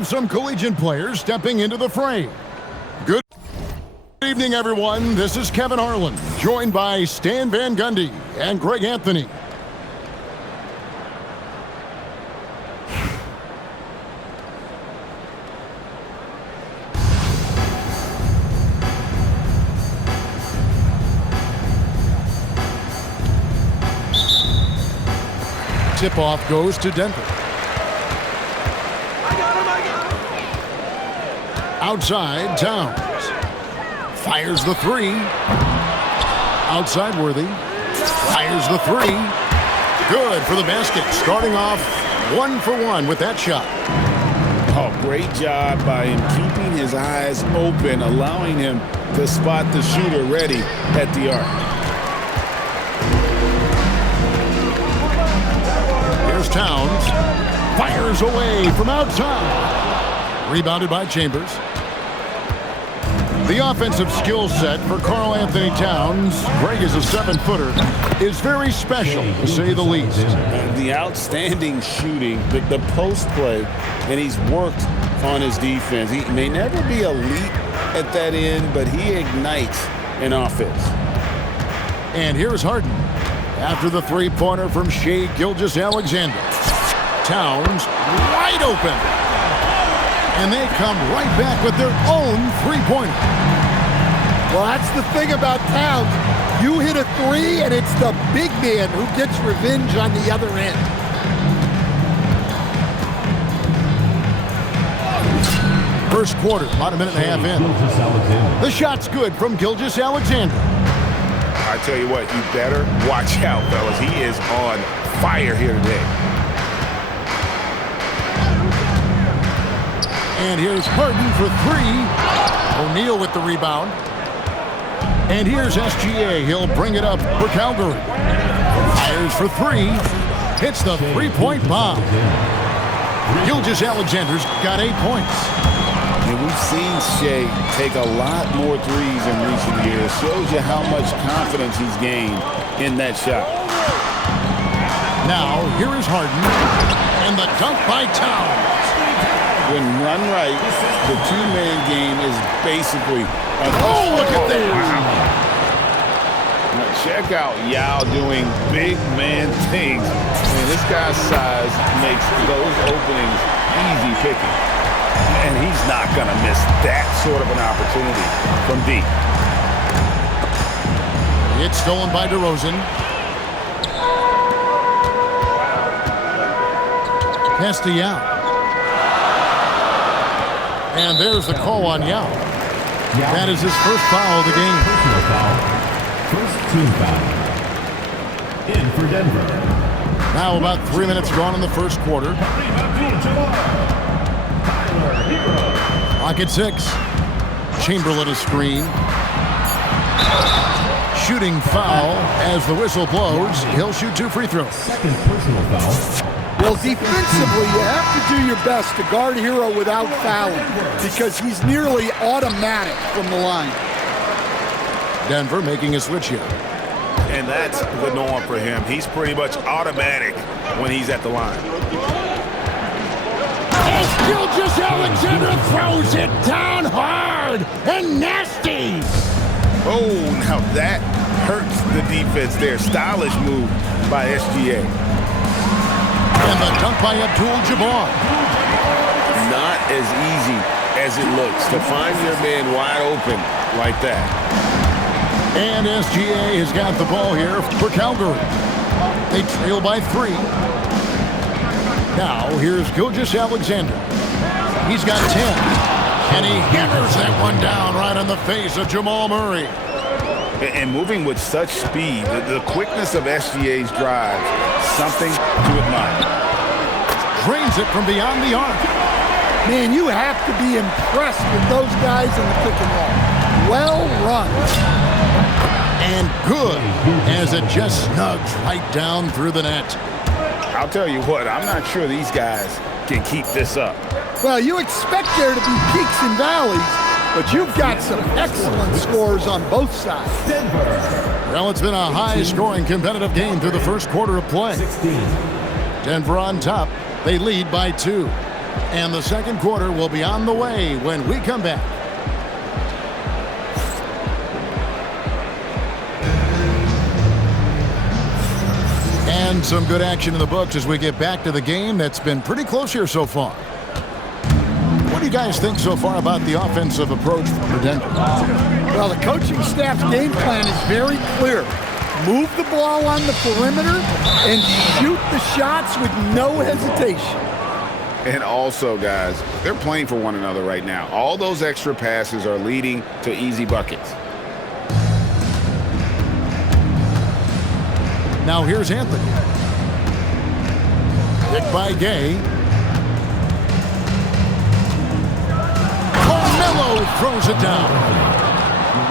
have some collegiate players stepping into the fray. Good evening, everyone. This is Kevin Harlan, joined by Stan Van Gundy and Greg Anthony. Tip-off goes to Denver. Outside, Towns. Fires the three. Outside, Worthy. Fires the three. Good for the basket. Starting off 1-for-1 with that shot. Oh, great job by him keeping his eyes open, allowing him to spot the shooter ready at the arc. Towns fires away from outside. Rebounded by Chambers. The offensive skill set for Karl-Anthony Towns, Greg is a 7-footer, is very special, to say the least. The outstanding shooting, the post play, and he's worked on his defense. He may never be elite at that end, but he ignites an offense. And here's Harden. After the three-pointer from Shai Gilgeous-Alexander. Towns wide open. And they come right back with their own three-pointer. Well, that's the thing about Towns. You hit a three, and it's the big man who gets revenge on the other end. First quarter, about a minute and a half in. The shot's good from Gilgeous-Alexander. I tell you what, you better watch out, fellas. He is on fire here today. And here's Harden for three. O'Neal with the rebound. And here's SGA. He'll bring it up for Calgary. Fires for three. Hits the three-point bomb. Gilgeous-Alexander's got 8 points. And we've seen Shai take a lot more threes in recent years. Shows you how much confidence he's gained in that shot. Now, here is Harden. And the dunk by Towns. When run right, the two-man game is basically oh, look at that. Wow. Now check out Yao doing big man things. I mean, this guy's size makes those openings easy picking. And he's not going to miss that sort of an opportunity from deep. It's stolen by DeRozan. Pass to Yao. And there's the call on Yao. That is his first foul of the game. First team foul. In for Denver. Now about 3 minutes gone in the first quarter. Clock at 6. Chamberlain a screen. Shooting foul as the whistle blows. He'll shoot 2 free throws. Second personal foul. Well, defensively, you have to do your best to guard Hero without fouling because he's nearly automatic from the line. Denver making a switch here. And that's the norm for him. He's pretty much automatic when he's at the line. Gilgeous-Alexander throws it down hard and nasty. Oh, now that hurts the defense there. Stylish move by SGA. And the dunk by Abdul-Jabbar. Not as easy as it looks to find your man wide open like that. And SGA has got the ball here for Calgary. They trail by 3. Now, here's Gilgeous-Alexander. He's got 10. And he hammers that one down right on the face of Jamal Murray. And moving with such speed, the quickness of SGA's drive, something to admire. Drains it from beyond the arc. Man, you have to be impressed with those guys in the pick and roll. Well run. And good as it just snugs right down through the net. I'll tell you what, I'm not sure these guys can keep this up. Well, you expect there to be peaks and valleys, but you've got some excellent scores on both sides. Well, it's been a high-scoring competitive game through the first quarter of play. Denver on top. They lead by 2. And the second quarter will be on the way when we come back. And some good action in the books as we get back to the game that's been pretty close here so far. What do you guys think so far about the offensive approach for Denver? Well, the coaching staff's game plan is very clear. Move the ball on the perimeter and shoot the shots with no hesitation. And also, guys, they're playing for one another right now. All those extra passes are leading to easy buckets. Now here's Anthony. Hit by Gay. Carmelo throws it down.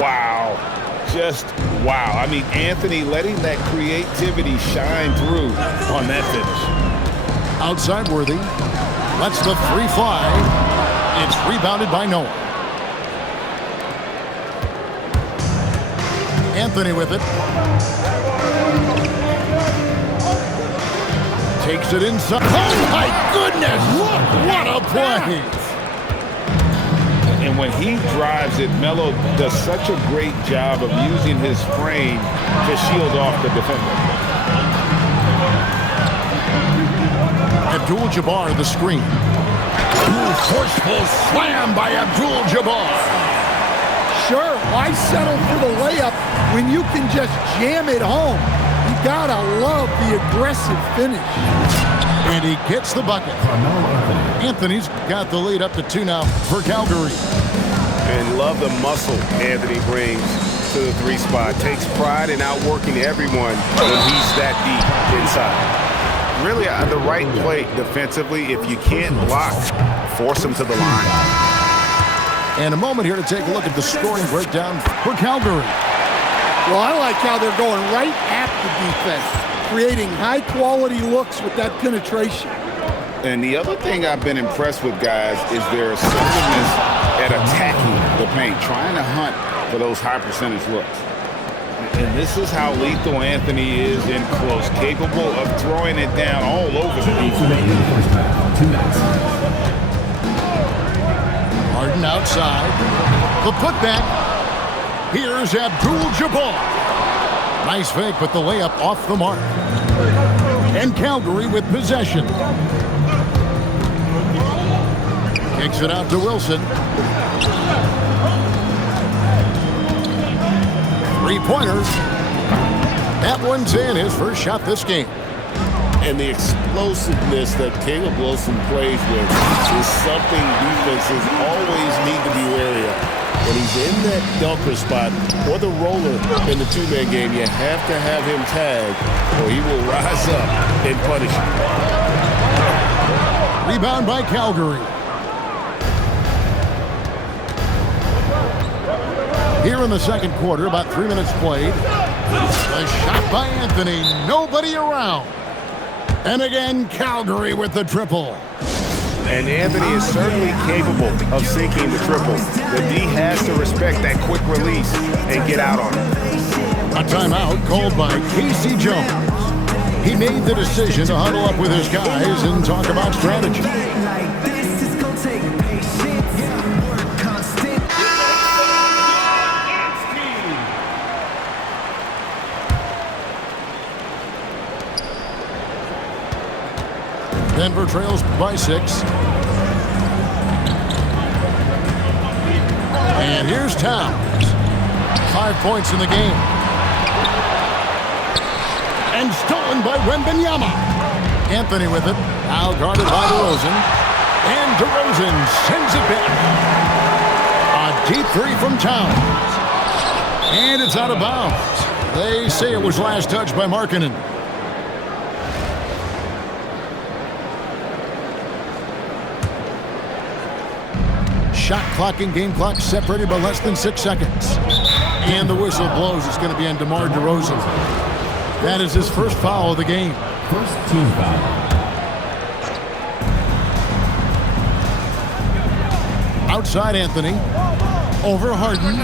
Wow. Just wow. I mean, Anthony letting that creativity shine through on that finish. Outside Worthy. Lets the three fly. It's rebounded by Noah. Anthony with it. Takes it inside. Oh, my goodness! Look, what a play! And when he drives it, Melo does such a great job of using his frame to shield off the defender. Abdul-Jabbar, the screen. Forceful slam by Abdul-Jabbar. Sure, why settle for the layup when you can just jam it home? You gotta love the aggressive finish. And he gets the bucket. Anthony's got the lead up to 2 now for Calgary. And love the muscle Anthony brings to the 3 spot. Takes pride in outworking everyone when he's that deep inside. Really the right play defensively. If you can't block, force him to the line. And a moment here to take a look at the scoring breakdown for Calgary. Well, I like how they're going right at the defense, creating high-quality looks with that penetration. And the other thing I've been impressed with, guys, is their assertiveness at attacking the paint, trying to hunt for those high-percentage looks. And this is how lethal Anthony is in close, capable of throwing it down all over the defense. Harden outside. The putback. Here's Abdul-Jabbar. Nice fake, but the layup off the mark. And Calgary with possession. Kicks it out to Wilson. 3-pointers. That one's in, his first shot this game. And the explosiveness that Caleb Wilson plays with is something defenses always need to be wary of. When he's in that dunker spot or the roller in the 2-man game, you have to have him tagged or he will rise up and punish you. Rebound by Calgary. Here in the second quarter, about 3 minutes played. A shot by Anthony, nobody around. And again, Calgary with the triple. And Anthony is certainly capable of sinking the triple. The D has to respect that quick release and get out on it. A timeout called by Casey Jones. He made the decision to huddle up with his guys and talk about strategy. Denver trails by 6. And here's Towns. 5 points in the game. And stolen by Wembanyama. Anthony with it. Now guarded by DeRozan. And DeRozan sends it back. A deep 3 from Towns. And it's out of bounds. They say it was last touched by Markkanen. Shot clock and game clock separated by less than 6 seconds. And the whistle blows. It's going to be on DeMar DeRozan. That is his first foul of the game. First team foul. Outside Anthony. Over Harden.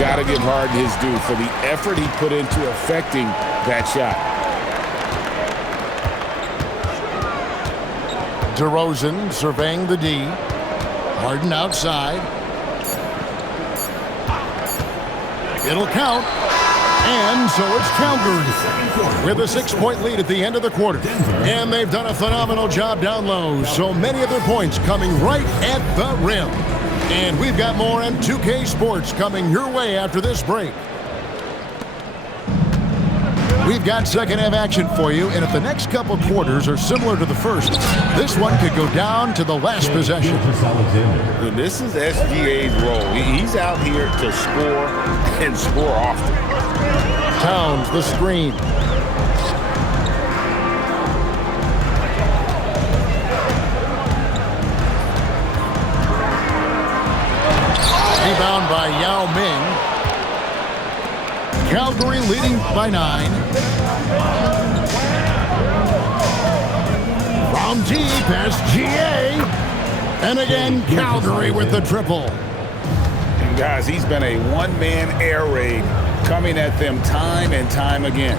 Got to give Harden his due for the effort he put into affecting that shot. DeRozan surveying the D. Harden outside. It'll count. And so it's Calgary with a 6-point lead at the end of the quarter. And they've done a phenomenal job down low. So many of their points coming right at the rim. And we've got more on 2K Sports coming your way after this break. We've got second-half action for you, and if the next couple quarters are similar to the first, this one could go down to the last possession. And this is SGA's role. He's out here to score and score often. Towns, the screen. Rebound by Yao Ming. Calgary leading by 9. From G past GA. And again, Calgary with the triple. And guys, he's been a one-man air raid coming at them time and time again.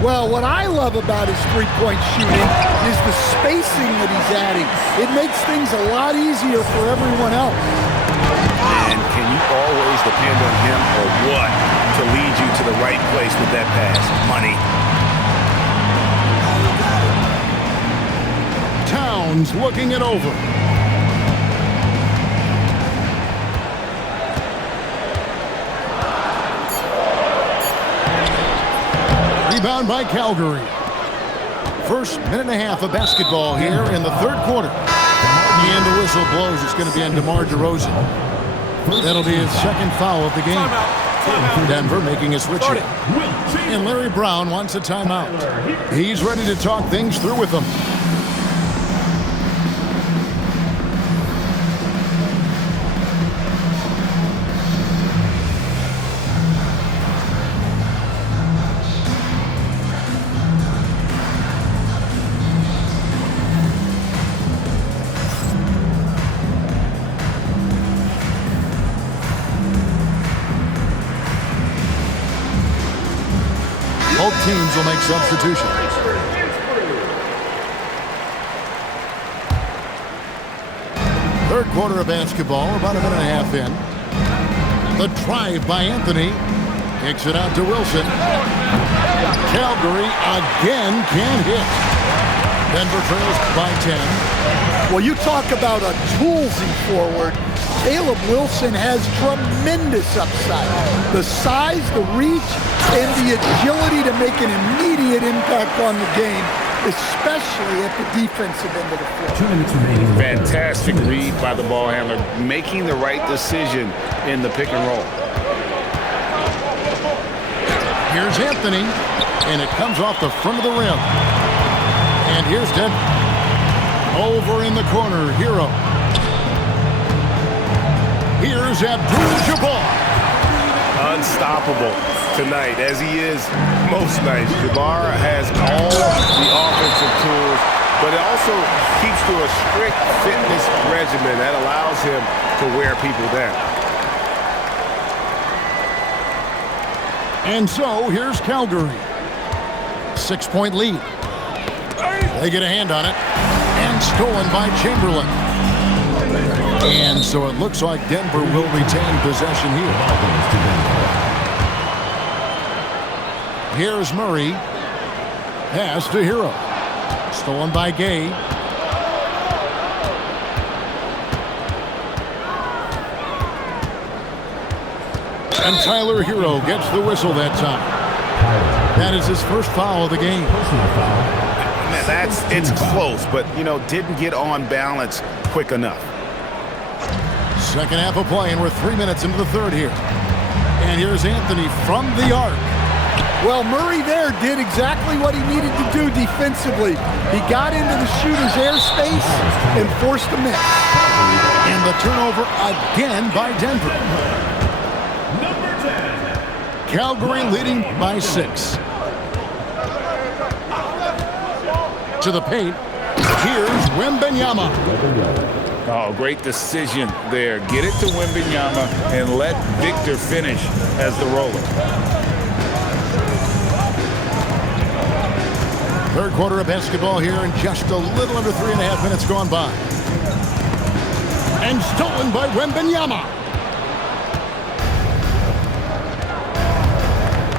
Well, what I love about his three-point shooting is the spacing that he's adding. It makes things a lot easier for everyone else. And can you always depend on him or what to lead you to the right place with that pass? Money. Towns looking it over. Rebound by Calgary. First minute and a half of basketball here in the third quarter. And the whistle blows. It's going to be on DeMar DeRozan. That'll be his second foul of the game. Denver making a switch here. And Larry Brown wants a timeout. He's ready to talk things through with them. Both teams will make substitutions. Third quarter of basketball, about a minute and a half in. The drive by Anthony. Kicks it out to Wilson. Calgary again can't hit. Denver trails by 10. Well, you talk about a toolsy forward. Caleb Wilson has tremendous upside. The size, the reach, and the agility to make an immediate impact on the game, especially at the defensive end of the floor. 2 minutes remaining. Fantastic read by the ball handler, making the right decision in the pick and roll. Here's Anthony, and it comes off the front of the rim. And here's Denver. Over in the corner, Hero. Here's Abdul-Jabbar. Unstoppable tonight, as he is most nights. Jabbar has all the offensive tools, but it also keeps to a strict fitness regimen that allows him to wear people down. And so here's Calgary. 6-point lead. They get a hand on it. And stolen by Chamberlain. And so it looks like Denver will retain possession here. Here's Murray. Pass to Hero. Stolen by Gay. And Tyler Hero gets the whistle that time. That is his first foul of the game. It's close, but, didn't get on balance quick enough. Second half of play, and we're 3 minutes into the third here. And here's Anthony from the arc. Well, Murray there did exactly what he needed to do defensively. He got into the shooter's airspace and forced a miss. And the turnover again by Denver. Calgary leading by 6. To the paint. Here's Wembanyama. Oh, great decision there. Get it to Wembanyama and let Victor finish as the roller. Third quarter of basketball here, and just a little under 3.5 minutes gone by. And stolen by Wembanyama.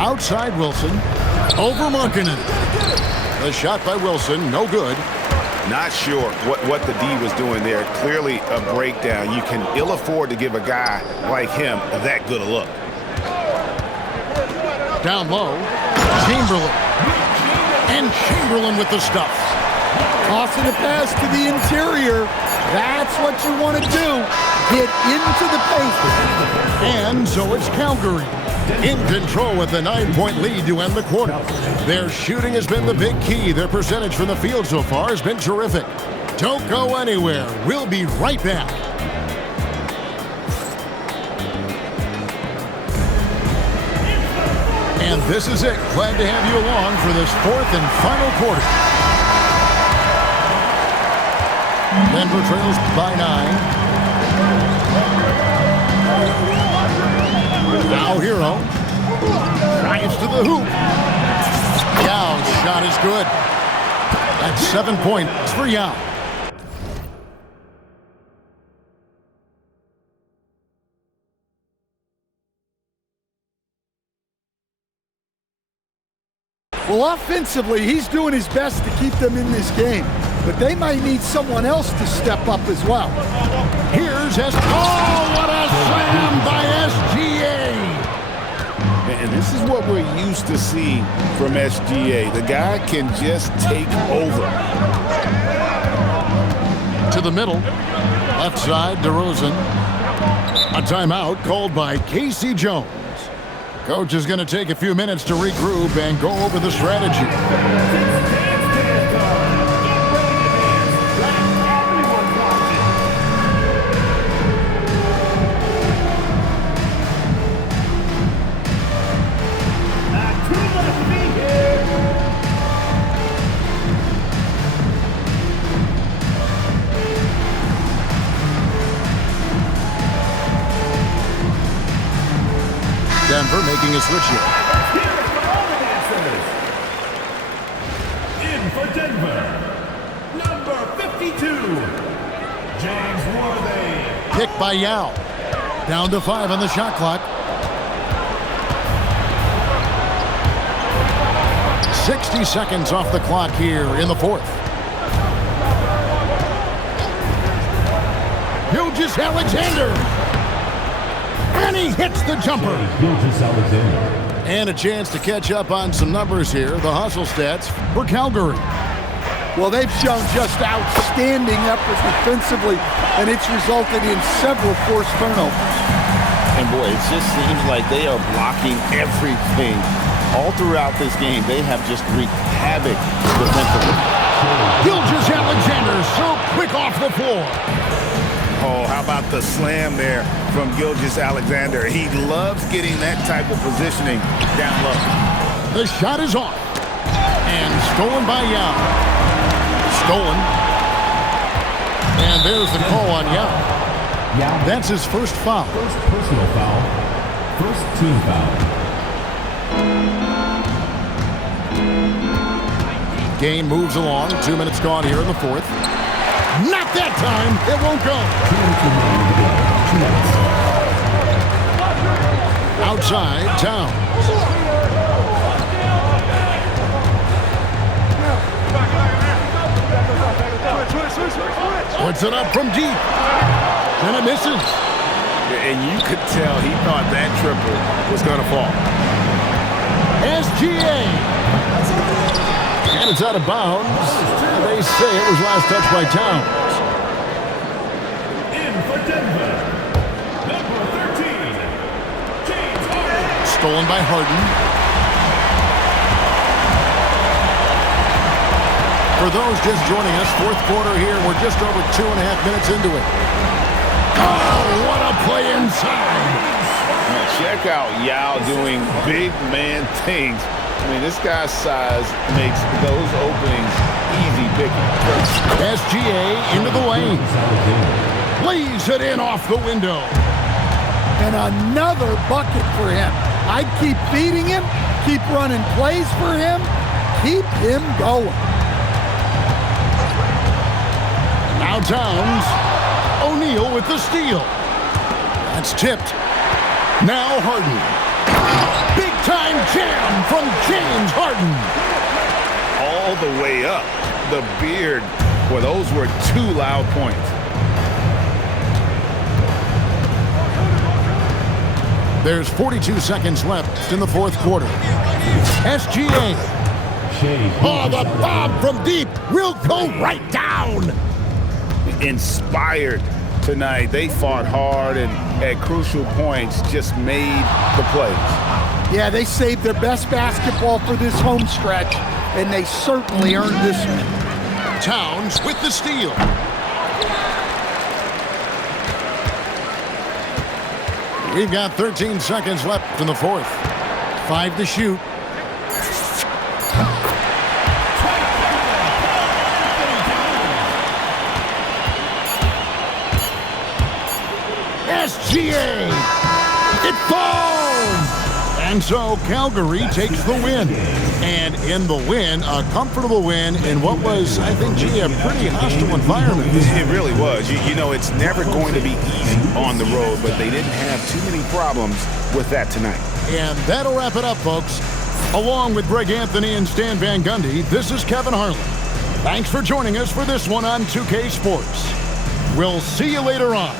Outside Wilson. Over Markkanen. The shot by Wilson, no good. Not sure what the D was doing there. Clearly a breakdown. You can ill afford to give a guy like him that good a look. Down low, Chamberlain. And Chamberlain with the stuff. Tossing a pass to the interior. That's what you want to do. Get into the paint. And so it's Calgary in control with the 9-point lead to end the quarter. Their shooting has been the big key. Their percentage from the field so far has been terrific. Don't go anywhere. We'll be right back. And this is it. Glad to have you along for this fourth and final quarter. Denver trails by 9. Now Hero drives to the hoop. Yaw's shot is good. That's 7 points for Yaw. Well, offensively, he's doing his best to keep them in this game, but they might need someone else to step up as well. Here's Oh, what a slam by SGA! And this is what we're used to seeing from SGA. The guy can just take over. To the middle. Left side, DeRozan. A timeout called by Casey Jones. Coach is going to take a few minutes to regroup and go over the strategy. Denver making a switch here. In for Denver, number 52, James Worthy. Pick by Yao. Down to 5 on the shot clock. 60 seconds off the clock here in the fourth. Gilgeous-Alexander. And he hits the jumper. Gilgeous-Alexander. And a chance to catch up on some numbers here. The hustle stats for Calgary. Well, they've shown just outstanding effort defensively, and it's resulted in several forced turnovers. And boy, it just seems like they are blocking everything. All throughout this game, they have just wreaked havoc defensively. Gilgeous-Alexander so quick off the floor. Oh, how about the slam there from Gilgeous-Alexander? He loves getting that type of positioning down low. The shot is off. And stolen by Yao. Stolen. And there's the call on Yao. That's his first foul. First personal foul. First team foul. Game moves along. 2 minutes gone here in the fourth. Not that time. It won't go. Outside, Towns. Puts it up from deep. And it misses. And you could tell he thought that triple was going to fall. SGA. And it's out of bounds. They say it was last touched by Towns. In for Denver, number 13, James Harden. Stolen by Harden. For those just joining us, fourth quarter here. We're just over 2.5 minutes into it. Oh, what a play inside. Now check out Yao doing big man things. I mean, this guy's size makes those openings easy picking. SGA into the lane. Lays it in off the window. And another bucket for him. I'd keep feeding him, keep running plays for him, keep him going. Now Towns. O'Neal with the steal. That's tipped. Now Harden. Big time jam from James Harden. All the way up. The beard. Well, those were 2 loud points. There's 42 seconds left in the fourth quarter. SGA. Oh, the bomb from deep will go right down. Inspired tonight. They fought hard and at crucial points just made the plays. Yeah, they saved their best basketball for this home stretch, and they certainly earned this one. Towns with the steal. We've got 13 seconds left in the fourth. 5 to shoot. SGA! It falls! And so Calgary takes the win. And in the win, a comfortable win in what was, I think, a pretty hostile environment. It really was. You know, it's never going to be easy on the road, but they didn't have too many problems with that tonight. And that'll wrap it up, folks. Along with Greg Anthony and Stan Van Gundy, this is Kevin Harlan. Thanks for joining us for this one on 2K Sports. We'll see you later on.